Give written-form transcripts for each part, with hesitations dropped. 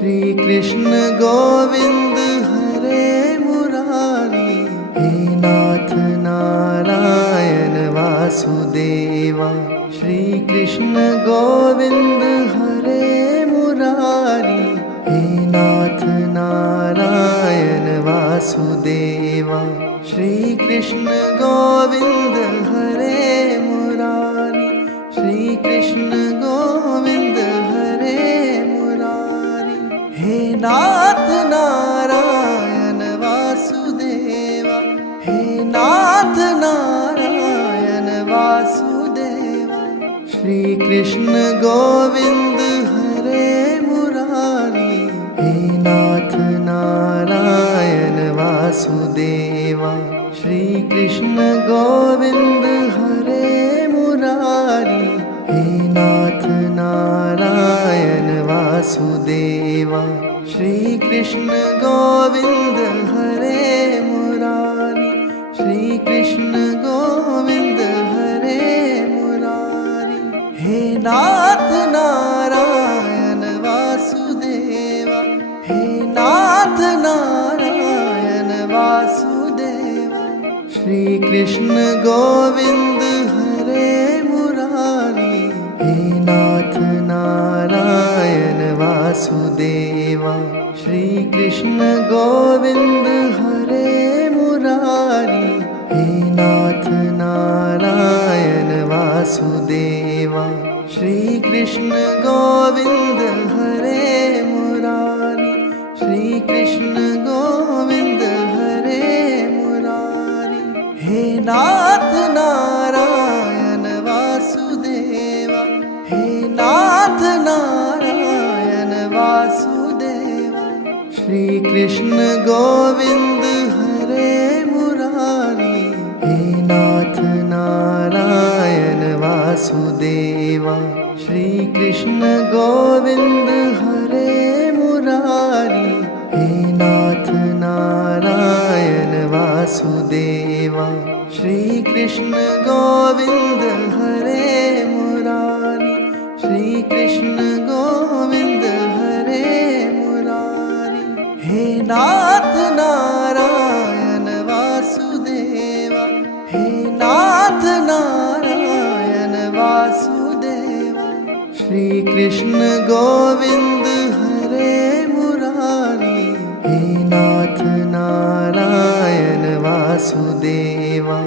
Shri Krishna Govind हरे Murari. हे नाथ Narayan Vasudeva. Shri Krishna Govind हरे Murari. हे नाथ Narayan Vasudeva. Shri Krishna Govind हरे Murari. Shri Krishna Govind हरे Murari. हे नाथ Narayan Vasudeva. हे नाथ Narayan Vasudeva. Shri Krishna Govind हरे Murari. हे नाथ Narayan Vasudeva. Shri Krishna Govind हरे Murari. हे नाथ Narayan Vasudeva. Shri Krishna Govind हरे Murari. Shri Krishna Govind हरे Murari. हे नाथ Narayan Vasudeva. हे नाथ Narayan Vasudeva. Shri Krishna Govind हरे Murari. हे नाथ Narayan Vasudeva. Shri Krishna Govind हरे Murari. हे नाथ Narayan Vasudeva. Shri Krishna Govind हरे Murari. Shri Krishna Govind हरे Murari. हे नाथ Narayan Vasudeva. हे नाथ Narayan Vasudeva. Shri Krishna Govind हरे Murari. हे नाथ Narayan Vasudeva. Shri Krishna Govind हरे Murari. हे नाथ Narayan Vasudeva. Shri Krishna Govind हरे Murari. Shri Krishna Govind हरे Murari. हे नाथ Narayan Vasudeva. हे नाथ Narayan Vasudeva. Shri Krishna Govind हरे Murari. हे नाथ Narayan Vasudeva.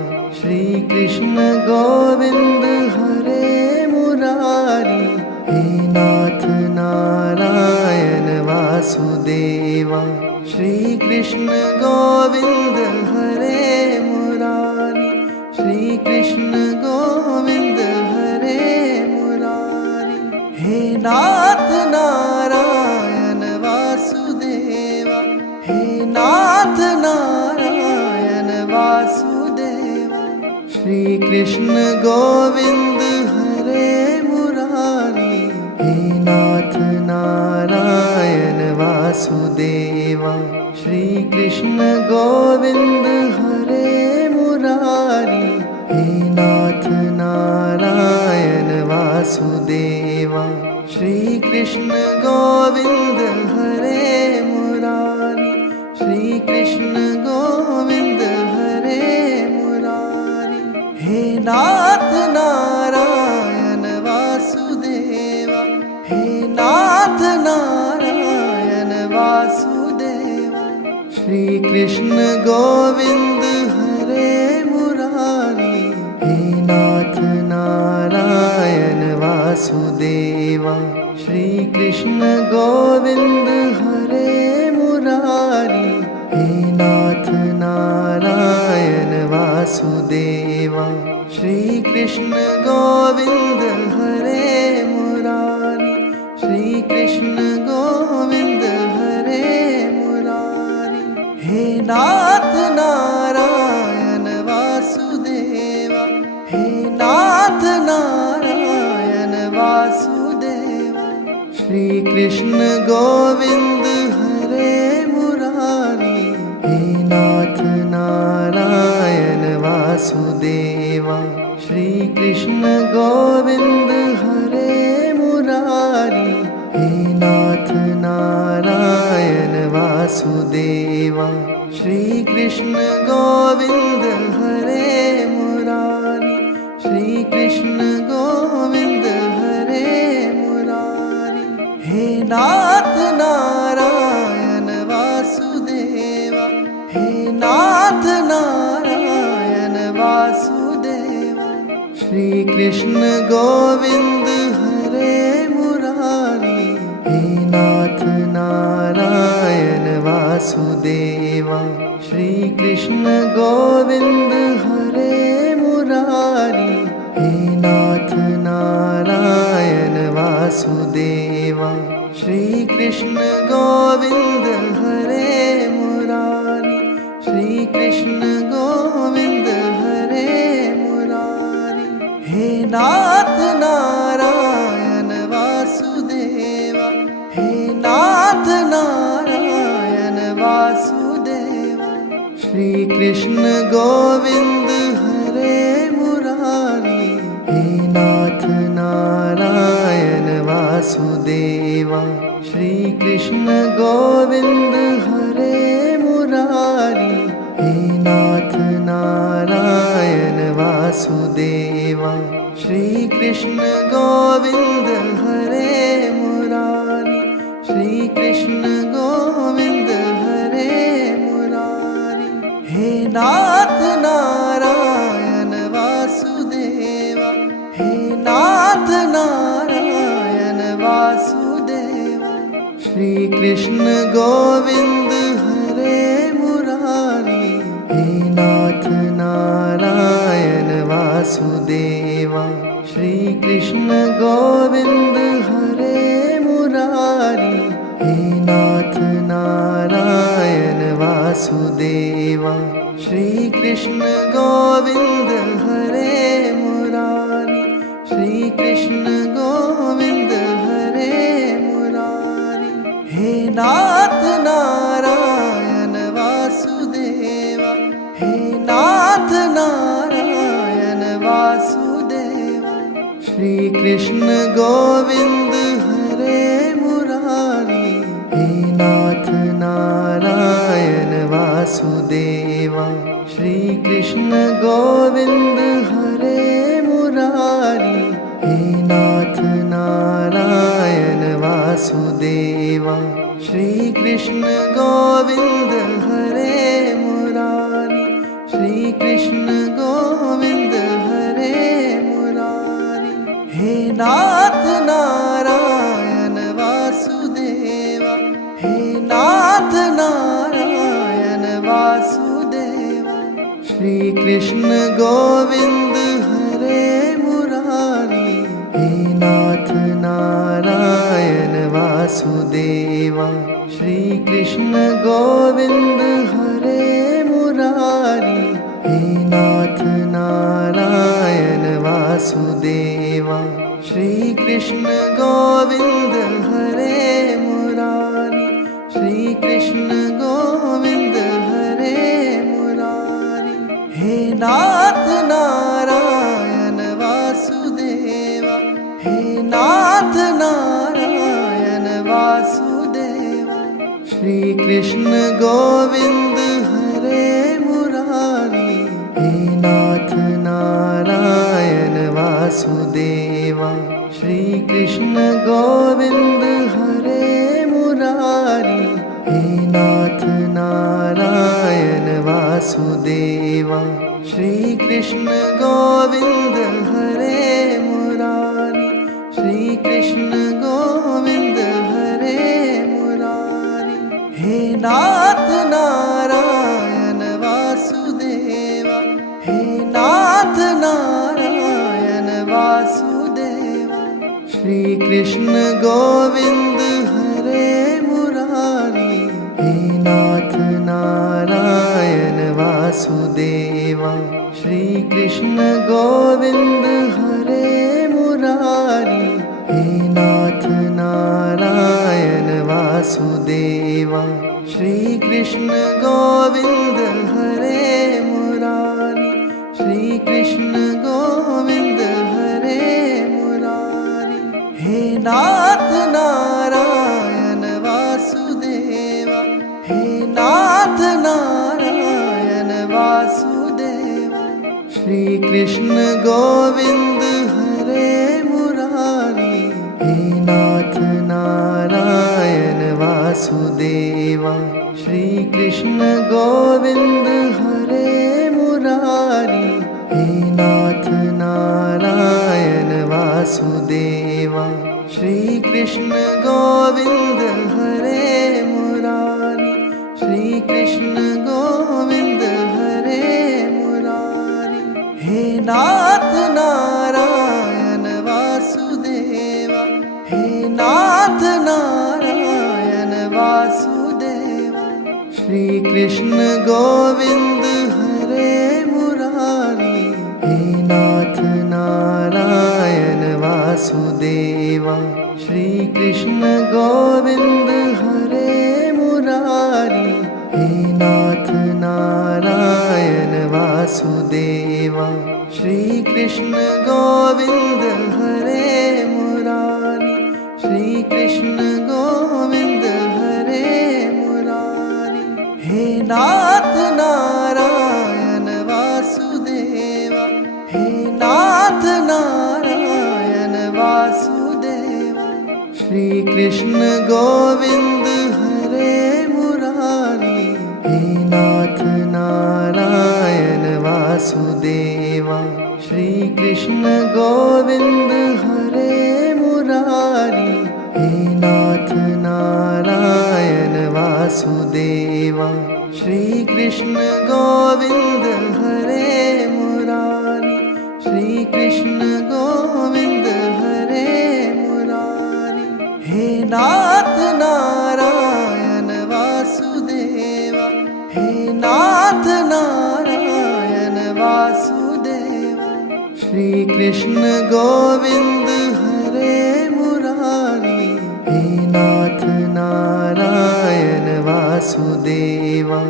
Shri Krishna Govind हरे Murari. हे नाथ Narayan Vasudeva. Shri Krishna Govind हरे Murari. Shri Krishna Govind हरे Murari. हे नाथ Narayan Vasudeva. हे नाथ Narayan Vasudeva. Shri Krishna Govind हरे Murari. हे नाथ Narayan Vasudeva. Shri Krishna Govind हरे Murari. हे नाथ Narayan Vasudeva. Shri Krishna Govind हरे Murari. Shri Krishna Govind हरे Murari. हे नाथ Narayan Vasudeva. हे नाथ Narayan Vasudeva. Shri Krishna Govind हरे Murari. हे नाथ Narayan Vasudeva. Shri Krishna Govind हरे Murari. हे नाथ Narayan Vasudeva. Shri Krishna Govind हरे Murari. Shri Krishna Govind हरे Murari. हे नाथ Narayan Vasudeva. हे नाथ Narayan Vasudeva. Shri Krishna Govind हरे Murari. हे नाथ Narayan Vasudeva. Shri Krishna Govind हरे Murari. हे नाथ Narayan Vasudeva. Shri Krishna Govind हरे Murari, Shri Krishna Govind हरे Murari. हे नाथ Narayan Vasudeva, हे नाथ Narayan Vasudeva. Shri Krishna Govind हरे Murari, हे नाथ Narayan Vasudeva. Shri Krishna Govind हरे Murari, हे नाथ Narayan Vasudeva. Shri Krishna Govind हरे Murari, Shri Krishna Govind हरे Murari. हे नाथ Narayan Vasudeva, हे नाथ Narayan Vasudeva. Shri Krishna Govind हरे Murari, हे नाथ Narayan Vasudeva. Shri Krishna Govind हरे Murari, हे नाथ Narayan Vasudeva. Shri Krishna Govind हरे Murari, Shri Krishna Govind हरे Murari. हे नाथ Narayan Vasudeva, हे नाथ Narayan Vasudeva. Shri Krishna Govind हरे Murari, हे नाथ Narayan Vasudeva. Shri Krishna Govind हरे Murari, हे नाथ Narayan Vasudeva. Shri Krishna Govind हरे Murari, Shri Krishna Govind हरे Murari. हे नाथ Narayan Vasudeva, हे नाथ Narayan Vasudeva. Shri Krishna Govind हरे Murari, हे नाथ Narayan Vasudeva. Shri Krishna Govind हरे Murari, हे नाथ Narayan Vasudeva. Shri Krishna Govind हरे Murari, Shri Krishna Govind हरे Murari. हे नाथ Narayan Vasudeva, हे नाथ Narayan Vasudeva. Shri Krishna Govind हरे Murari, हे नाथ Narayan Vasudeva. Shri Krishna Govind हरे Murari, हे नाथ Narayan Vasudeva. Shri Krishna Govind हरे Murari, Shri Krishna Govind हरे Murari. हे नाथ Narayan Vasudeva, हे नाथ Narayan Vasudeva. Shri Krishna Govind हरे Murari, हे नाथ Narayan Vasudeva. Shri Krishna Govind हरे Murari, हे नाथ Narayan Vasudeva. Shri Krishna Govind हरे Murari, Shri Krishna Govind हरे Murari. हे नाथ Narayan Vasudeva, हे नाथ Narayan Vasudeva. Shri Krishna Govind हरे Murari, हे नाथ Narayan Vasudeva. Shri Krishna Govind हरे Murari, हे नाथ Narayan Vasudeva. Shri Krishna Govind हरे Murari, Shri Krishna Govind हरे Murari. हे नाथ Narayan Vasudeva, हे Krishna Govind हरे Murari. हे नाथ Narayan Vasudeva. Shri Krishna Govind हरे Murari. हे नाथ Narayan Vasudeva. Shri Krishna Govind हरे Murari. Shri Krishna Govind हरे Murari. हे नाथ Narayan Vasudeva. हे नाथ Narayan Vasudeva. Shri Krishna Govind हरे Murari. हे नाथ Narayan Vasudeva. Shri Krishna Govind हरे Murari. हे नाथ Narayan Vasudeva. Shri Krishna Govind हरे Murari. Shri Krishna Govind हरे Murari. हे नाथ Narayan Vasudeva. हे नाथ Narayan Vasudeva. Shri Krishna Govind हरे Murari. हे नाथ Narayan Vasudeva. Shri Krishna Govind हरे Murari. हे नाथ Narayan Vasudeva. Shri Krishna Govind हरे Murari. Shri Krishna Govind हरे Murari. हे नाथ Narayan Vasudeva. हे नाथ Narayan Vasudeva. Shri Krishna Govind हरे Murari. हे नाथ Narayan Vasudeva.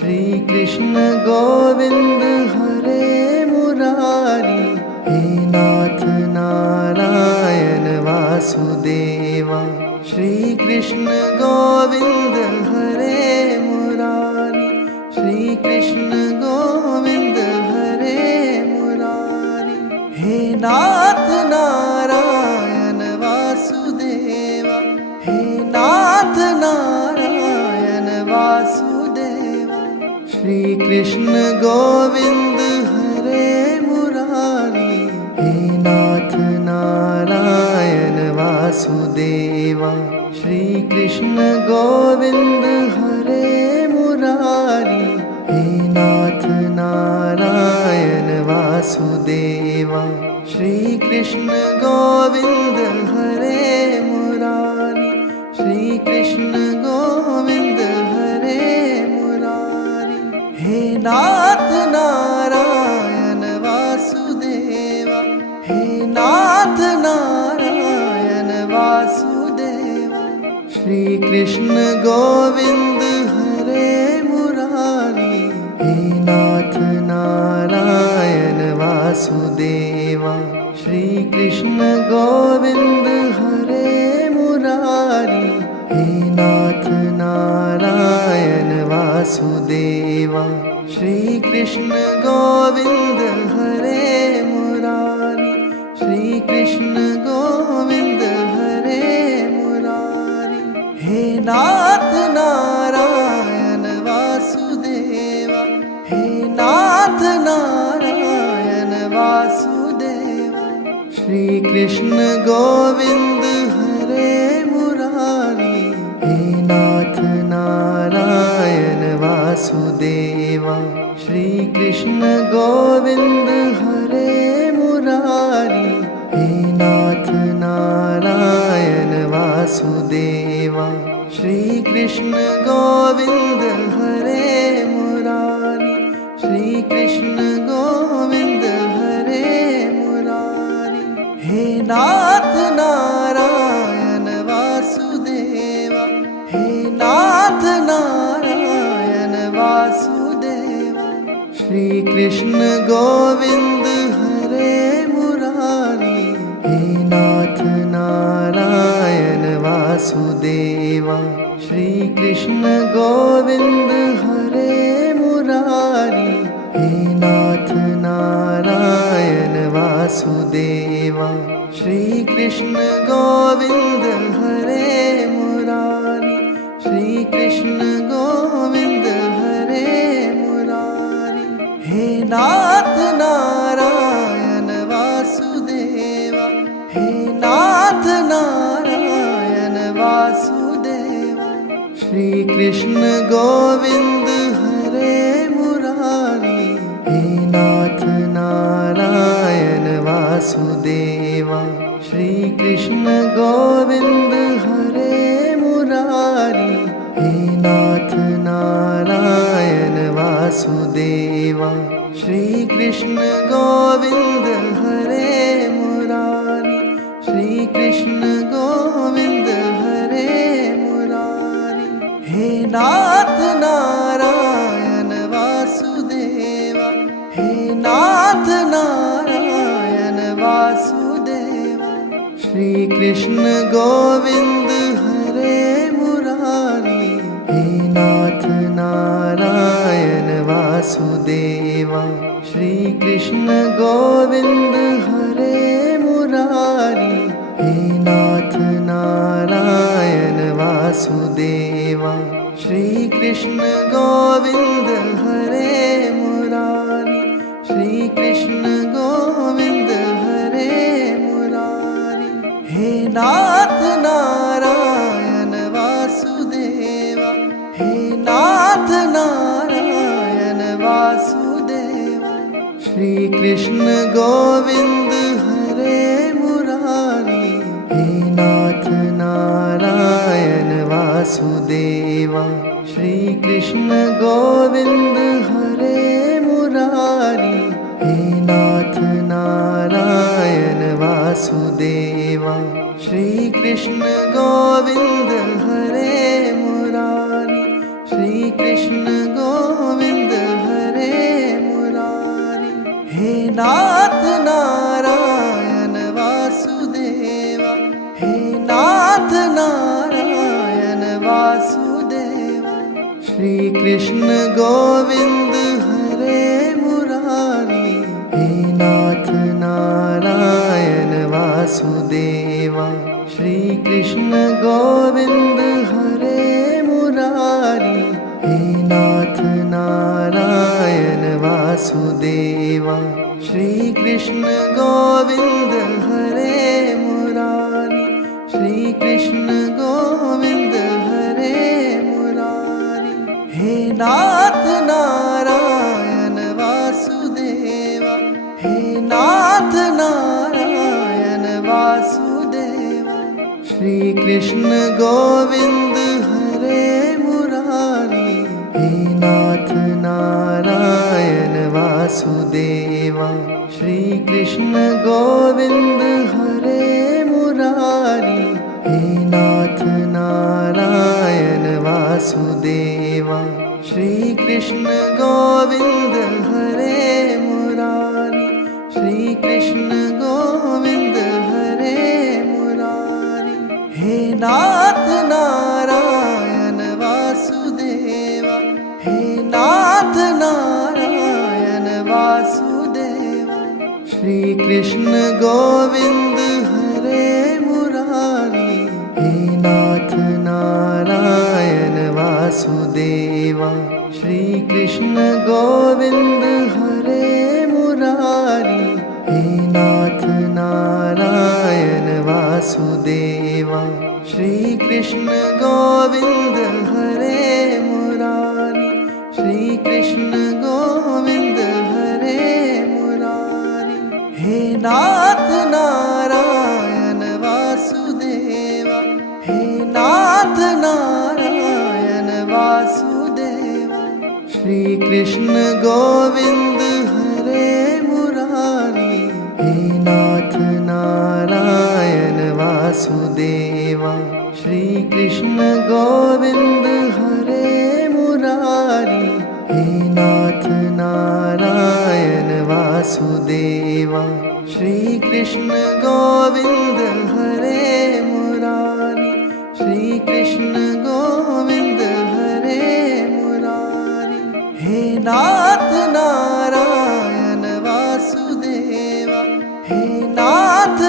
Shri Krishna Govind हरे Murari. हे नाथ Narayan Vasudeva. Shri Krishna Govind हरे Murari. Shri Krishna Govind हरे Murari. हे नाथ Narayan Vasudeva. हे नाथ Narayan Vasudeva. Shri Krishna Govind हरे Murari. हे नाथ Narayan Vasudeva. Shri Krishna Govind हरे Murari. हे नाथ Narayan Vasudeva. Shri Krishna Govind हरे Murari. Shri Krishna Govind हरे Murari. हे नाथ Narayan Vasudeva. हे नाथ Narayan Vasudeva. Shri Krishna Govind हरे Murari. हे नाथ Narayan Vasudeva. Shri Krishna Govind हरे Murari. हे नाथ Narayan Vasudeva. Shri Krishna Govind हरे Murari. Shri Krishna Govind हरे Murari. हे नाथ Narayan Vasudeva. हे नाथ Narayan Vasudeva. Shri Krishna Govind हरे Murari. हे नाथ Narayan Vasudeva. Shri Krishna Govind हरे Murari. हे नाथ Narayan Vasudeva. Shri Krishna Govind हरे Murari. Shri Krishna Govind हरे Murari. हे नाथ Narayan Vasudeva. हे नाथ Narayan Vasudeva. Shri Krishna Govind हरे Murari. हे नाथ Narayan Vasudeva. Shri Krishna Govind हरे Murari. हे नाथ Narayan Vasudeva. Shri Krishna Govind हरे Murari, Shri Krishna Govind हरे Murari. हे नाथ Narayan Vasudeva, हे नाथ Narayan Vasudeva. Shri Krishna Govind हरे Murari, हे नाथ Narayan Vasudeva. Shri Krishna Govind हरे Murari, हे नाथ Narayan Vasudeva. Shri Krishna Govind हरे Murari, Shri Krishna Govind हरे Murari. हे नाथ Narayan Vasudeva, हे नाथ Narayan Vasudeva. Shri Krishna Govind हरे Murari, हे नाथ Narayan Vasudeva. Shri Krishna Govind हरे Murari, हे नाथ Narayan Vasudeva. Shri Krishna Govind हरे Murari, Shri Krishna Govind हरे Murari. हे नाथ Narayan Vasudeva, हे नाथ Narayan Vasudeva. Shri Krishna Govind हरे Murari, हे नाथ Narayan Vasudeva. Shri Krishna Govind हरे Murari, हे नाथ Narayan Vasudeva. Shri Krishna Govind हरे Murari, Shri Krishna Govind हरे Murari. हे नाथ Narayan Vasudeva, हे नाथ Narayan Vasudeva. Shri Krishna Govind हरे Murari, हे नाथ Narayan Vasudeva. Shri Krishna Govind हरे Murari, हे नाथ Narayan Vasudeva. Shri Krishna Govind हरे Murari, Shri Krishna Govind हरे Murari. हे नाथ Narayan Vasudeva, हे नाथ Narayan Vasudeva. Shri Krishna Govind हरे Murari, हे नाथ Narayan Vasudeva. Shri Krishna Govind हरे Murari, हे नाथ Narayan Vasudeva. Shri Krishna Govind हरे Murari, Shri Krishna Govind हरे Murari. हे नाथ Narayan Vasudeva, हे नाथ Narayan Vasudeva. Shri Krishna Govind हरे Murari, हे नाथ Narayan Vasudeva. Shri Krishna Govind हरे Murari, हे नाथ Narayan Vasudeva. Shri Krishna Govind हरे Murari, Shri Krishna Govind हरे Murari. हे नाथ Narayan Vasudeva, हे नाथ Narayan Vasudeva. Shri Krishna Govind हरे Murari, हे नाथ Narayan Vasudeva. Shri Krishna Govind हरे Murari, हे नाथ Narayan Vasudeva. Shri Krishna Govind हरे Murari, Shri Krishna Govind हरे Murari. हे नाथ Narayan Vasudeva, हे नाथ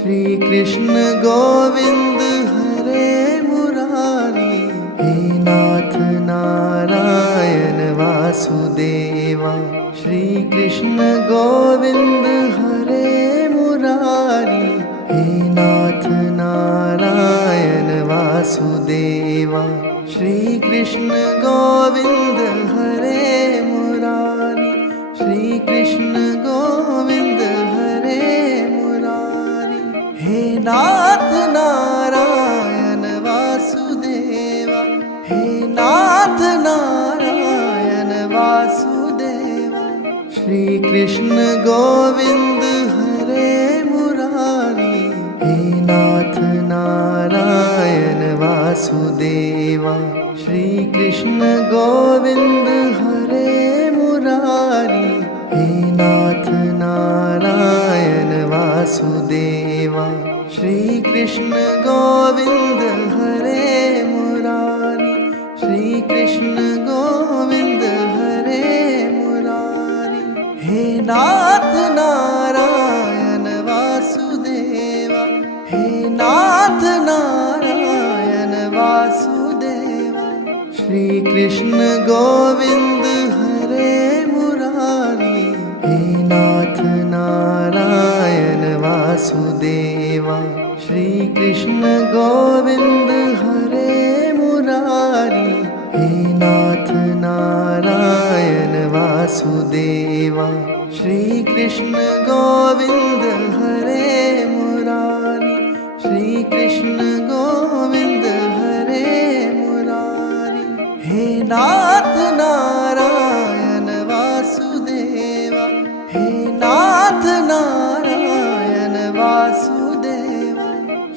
Shri Krishna Govind हरे Murari. हे नाथ Narayan Vasudeva, Shri Krishna Govind हरे Murari. हे नाथ Narayan Vasudeva, Shri Krishna Govind हरे Murari. Shri Krishna Govind हरे Murari. हे नाथ Narayan Vasudeva, हे नाथ Narayan Vasudeva, Shri Krishna Govind हरे Murari. हे नाथ Narayan Vasudeva, Shri Krishna Govind हरे Murari. हे नाथ Narayan Vasudeva, Shri Krishna Govind हरे Murari. Shri Krishna Govind हरे Murari. हे नाथ Narayan Vasudeva, हे नाथ Narayan Vasudeva, Shri Krishna Govind हरे Murari. हे नाथ Narayan Vasudeva, Shri Krishna Govind हरे Murari. हे नाथ Narayan Vasudeva, Shri Krishna Govind हरे Murari. Shri Krishna Govind हरे Murari. हे नाथ Narayan Vasudeva, हे नाथ Narayan Vasudeva,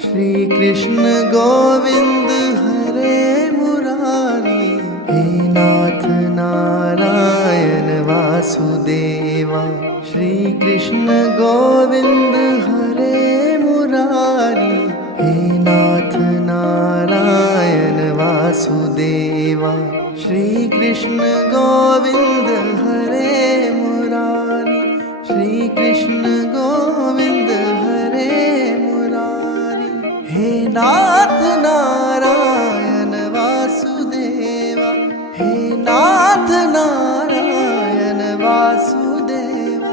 Shri Krishna Govind हरे Murari. हे नाथ Narayan Vasudeva, Shri Krishna Govind हरे Murari. हे नाथ Narayan Vasudeva, Shri Krishna Govind हरे Murari. Shri Krishna Govind हरे Murari. हे नाथ Narayan Vasudeva, हे नाथ Narayan Vasudeva,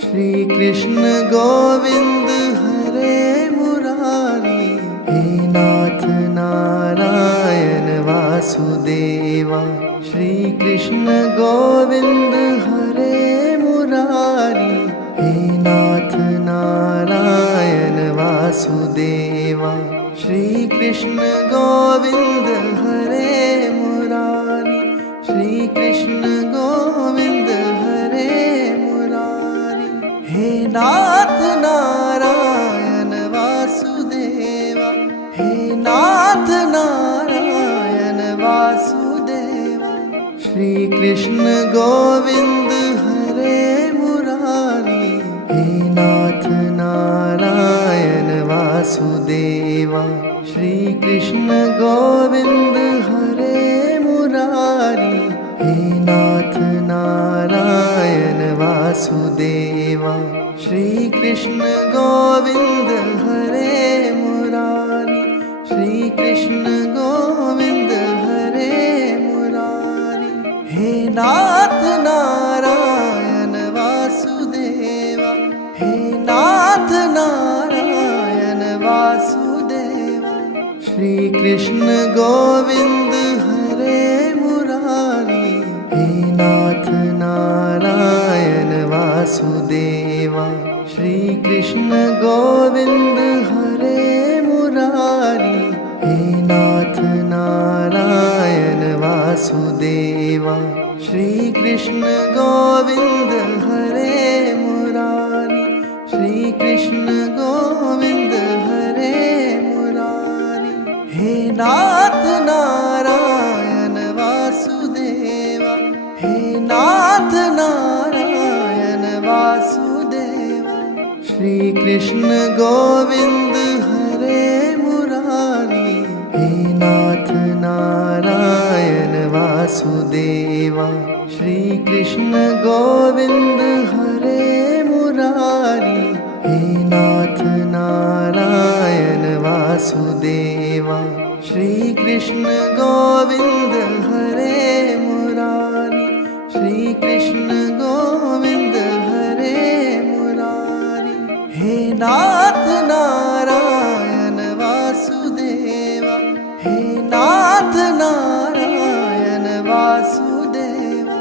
Shri Krishna Govind हरे Murari. हे नाथ Narayan Vasudeva, Shri Krishna Govind हरे Murari. हे नाथ Narayan Vasudeva, Shri Krishna Govind हरे Murari. Shri Krishna Govind हरे Murari. हे नाथ Narayan Vasudeva, हे नाथ Narayan Vasudeva, Shri Krishna Govind हरे Murari. हे नाथ Narayan Vasudeva, Shri Krishna Govind हरे Murari. हे नाथ Narayan Vasudeva, Shri Krishna Govind हरे Murari. Shri Krishna Govind हरे Murari. हे नाथ Narayan Vasudeva, हे नाथ Narayan Vasudeva, Shri Krishna Govind हरे Murari. हे नाथ Narayan Vasudeva, Shri Krishna Govind हरे Murari. हे नाथ Narayan Vasudeva, Shri Krishna Govind हरे Murari. Shri Krishna Govind हरे Murari. हे नाथ Narayan Vasudeva, हे नाथ Narayan Vasudeva, Shri Krishna Govind हरे Murari. हे नाथ Narayan Vasudeva, Shri Krishna Govind हरे Murari. हे नाथ Narayan Krishna Govind हरे Murari, Shri Krishna Govind हरे Murari. हे नाथ Narayan Vasudeva, हे नाथ Narayan Vasudeva.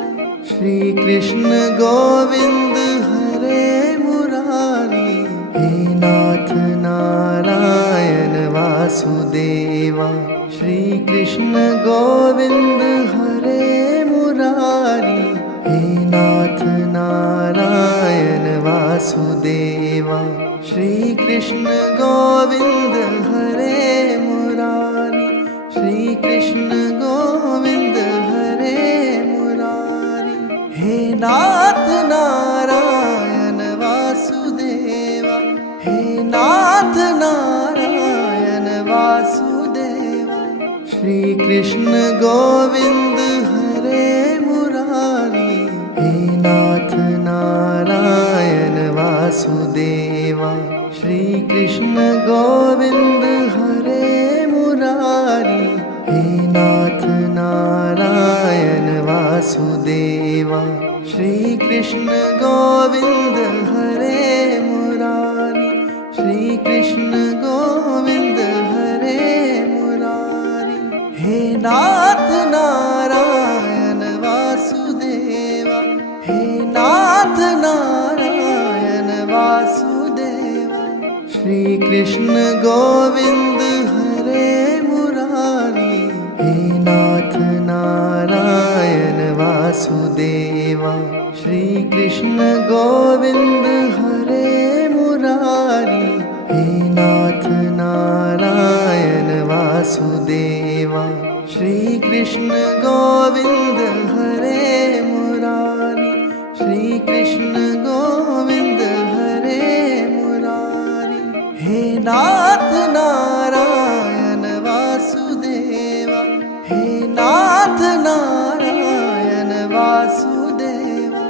Shri Krishna Govind हरे Murari, हे नाथ Narayan Vasudeva. Shri Krishna Govind हरे Murari, हे नाथ Narayan Vasudeva. Shri Krishna Govind हरे Murari, Shri Krishna Govind हरे Murari. हे नाथ Narayan Vasudeva, हे नाथ Narayan Vasudeva. Shri Krishna Govind हरे Murari, हे नाथ Narayan Vasudeva. Shri Krishna Govind हरे Murari, हे नाथ Narayan Vasudeva. Shri Krishna Govind हरे Murari, Shri Krishna Govind हरे Murari. हे नाथ Narayan Vasudeva, हे नाथ Narayan Vasudeva. Shri Krishna Govind हरे Murari, हे नाथ Narayan Vasudeva. Shri Krishna Govind हरे Murari, हे नाथ Narayan Vasudeva. Shri Krishna Govind हरे Murari, Shri Krishna Govind हरे Murari. हे नाथ Narayan Vasudeva, हे नाथ Narayan Vasudeva.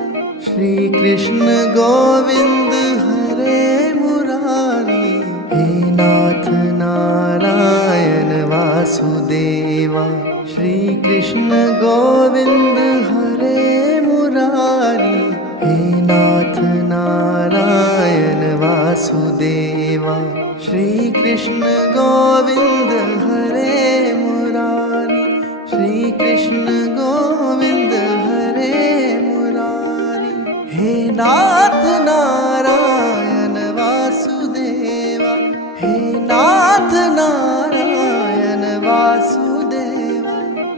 Shri Krishna Govind हरे Murari, हे नाथ Narayan Vasudeva. Shri Krishna Govind हरे Murari, हे नाथ Narayan Vasudeva. Shri Krishna Govind हरे Murari, Shri Krishna Govind हरे Murari. हे नाथ Narayan Vasudeva, हे नाथ Narayan Vasudeva.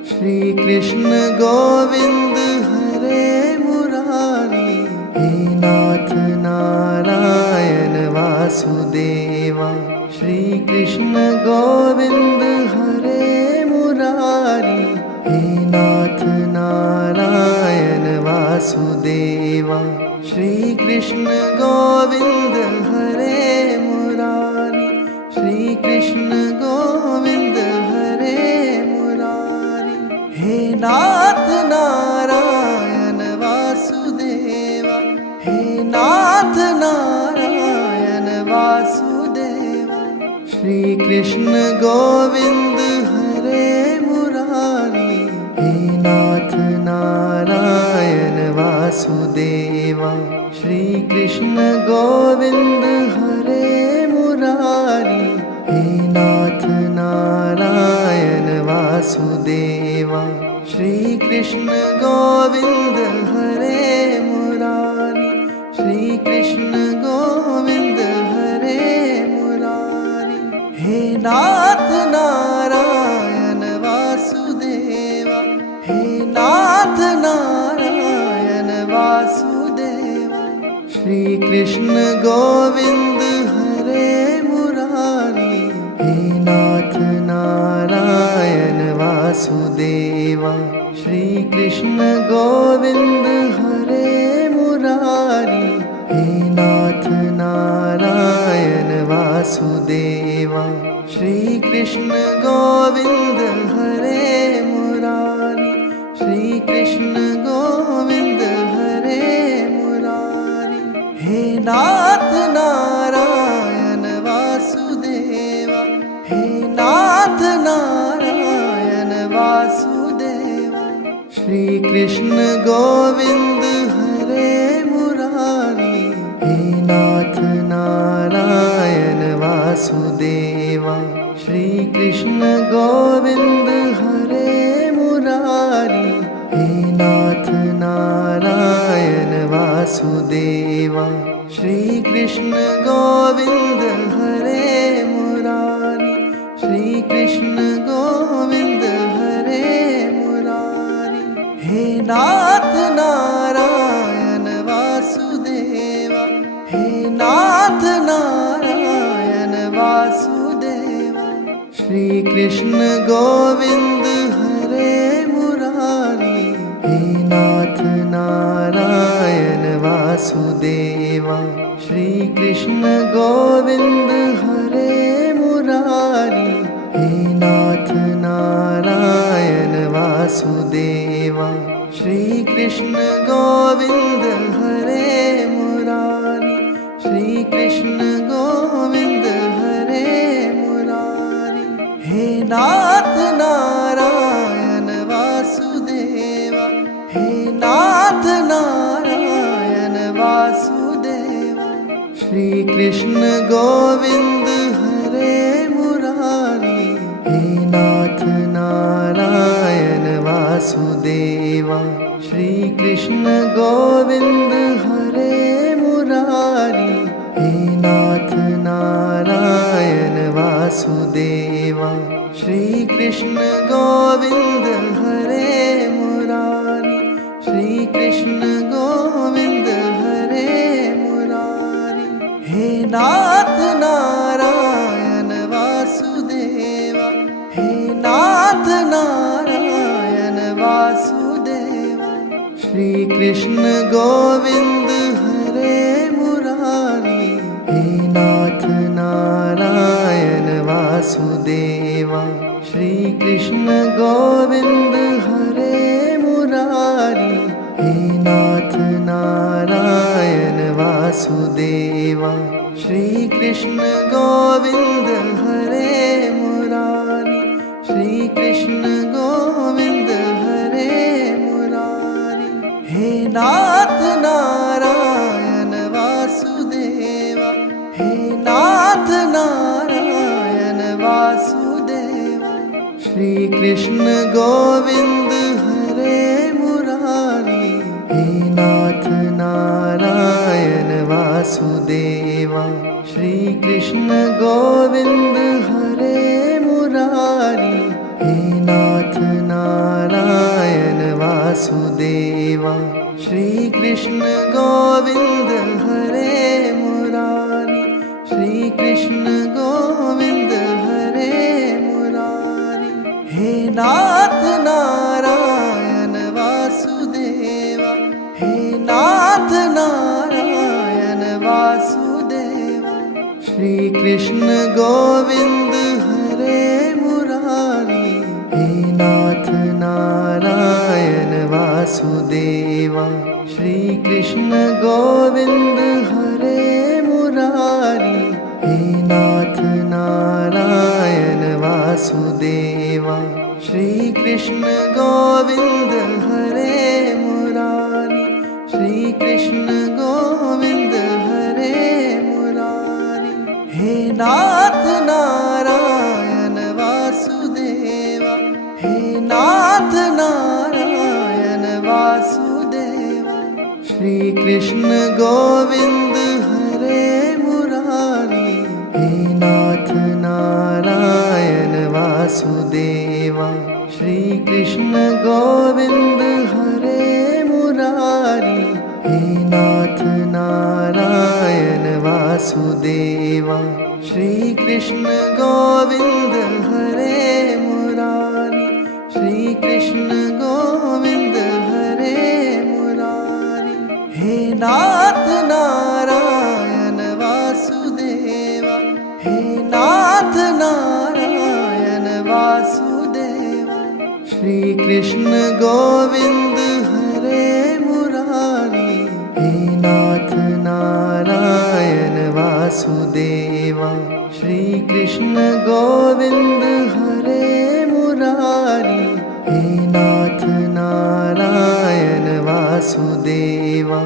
Shri Krishna Govind हरे Murari, हे नाथ Narayan Vasudeva. Shri Krishna Govind हरे Murari, हे नाथ Narayan Vasudeva. Shri Krishna Govind हरे Murari, Shri Krishna Govind हरे Murari. हे नाथ Narayan Vasudeva, हे नाथ Narayan Vasudeva. Shri Krishna Govind हरे Murari, हे नाथ Narayan Vasudeva. Shri Krishna Govind हरे Murari, हे नाथ Narayan Vasudeva. Shri Krishna Govind हरे Murari, Shri Krishna Govind हरे Murari. हे नाथ Narayan Vasudeva, हे नाथ Narayan Vasudeva. Shri Krishna Govind हरे Murari, हे नाथ Narayan Vasudeva. Shri Krishna Govind हरे Murari, हे नाथ Narayan Vasudeva. Shri Krishna Govind हरे Murari, Shri Krishna Govind हरे Murari. हे नाथ Narayan Vasudeva, हे नाथ Narayan Shri Krishna Govind हरे Murari. हे नाथ Narayan Vasudeva, Shri Krishna Govind हरे Murari. हे नाथ Narayan Vasudeva, Shri Krishna Govind हरे Murari. Shri Krishna Govind हरे Murari. हे नाथ Narayan Vasudeva, हे नाथ Narayan Vasudeva, Shri Krishna Govind हरे Murari. हे नाथ Narayan Vasudeva, Shri Krishna Govind हरे Murari. हे नाथ Narayan Vasudeva, Shri Krishna Govind हरे Murari. Shri Krishna Govind हरे Murari. हे नाथ Narayan Vasudeva, हे नाथ Narayan Vasudeva, Shri Krishna Govind हरे Murari. हे नाथ Narayan Vasudeva, Shri Krishna Govind हरे Murari. हे नाथ Narayan Vasudeva, Shri Krishna Govind हरे Murari. Shri Krishna Govind हरे Murari. हे नाथ Narayan Vasudeva, हे नाथ Narayan Vasudeva, Shri Krishna Govind हरे Murari. हे नाथ Narayan Vasudeva, Shri Krishna Govind हरे Murari. हे नाथ Narayan Vasudeva, Shri Krishna Govind हरे Murari. Shri Krishna Govind हरे Murari. हे नाथ Narayan Vasudeva, हे नाथ Narayan Vasudeva, Shri Krishna Govind हरे Murari. हे नाथ Narayan Vasudeva, Shri Krishna Govind हरे Murari. हे नाथ Narayan Vasudeva, Shri Krishna Govind हरे Murari. Shri Krishna Govind हरे Murari. हे नाथ Narayan Vasudeva, हे नाथ Narayan Vasudeva, Shri Krishna Govind हरे Murari. हे नाथ Narayan Vasudeva, Shri Krishna Govind हरे Murari. हे नाथ Narayan Vasudeva, Shri Krishna Govind हरे Murari. Shri Krishna Govind हरे Murari. हे नाथ Narayan Vasudeva, हे नाथ Narayan Vasudeva, Shri Krishna Govind हरे Murari. हे नाथ Narayan Vasudeva, Shri Krishna Govind हरे Murari. हे नाथ Narayan Vasudeva, Shri Krishna Govind हरे Murari. Shri Krishna Govind हरे Murari. हे नाथ Narayan Vasudeva, हे नाथ Narayan Vasudeva, Shri Krishna Govind हरे Murari. हे नाथ Narayan Vasudeva, Shri Krishna Govind हरे Murari. हे नाथ Narayan Vasudeva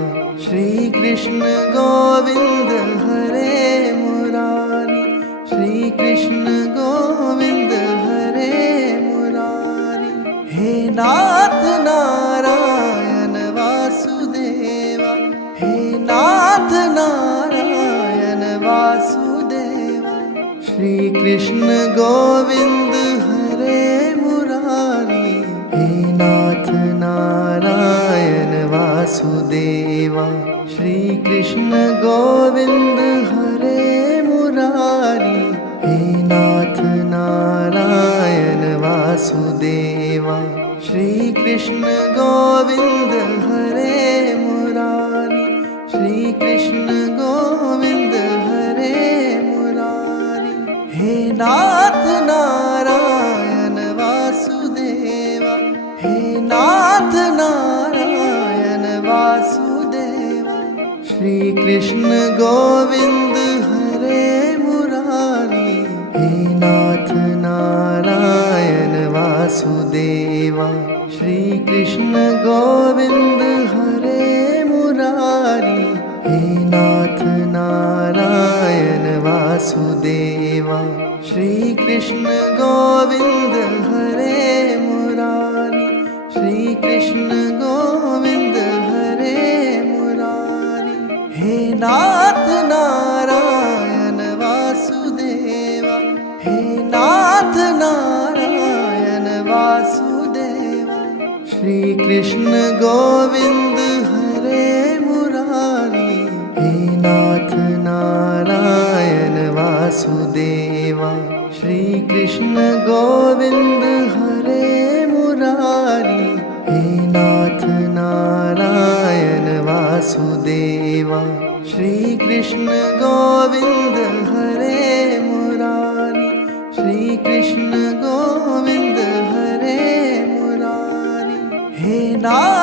Shri Krishna Govind हरे Murari Shri Krishna Govind हरे Murari हे नाथ Narayan Vasudeva हे नाथ Narayan Vasudeva Shri Krishna Govind हरे Murari हे नाथ Narayan Vasudeva Shri Krishna Govind हरे Murari हे नाथ Narayan Vasudeva Shri Krishna Govind हरे Murari Shri Krishna Govind हरे Murari हे नाथ Narayan Vasudeva हे नाथ Narayan Vasudeva Shri Krishna Govind हरे Murari हे नाथ Narayan Vasudeva Shri Krishna Govind हरे Murari हे नाथ Narayan Vasudeva Shri Krishna Govind हरे Murari Shri Krishna Govind हरे Murari हे नाथ Narayan Vasudeva हे नाथ Narayan Vasudeva Shri Krishna Govind हरे Murari हे नाथ Narayan Vasudeva Shri Krishna Govind हरे Murari हे नाथ Narayan Vasudeva Shri Krishna Govind हरे Murari Shri Krishna Govind हरे Murari हे नाथ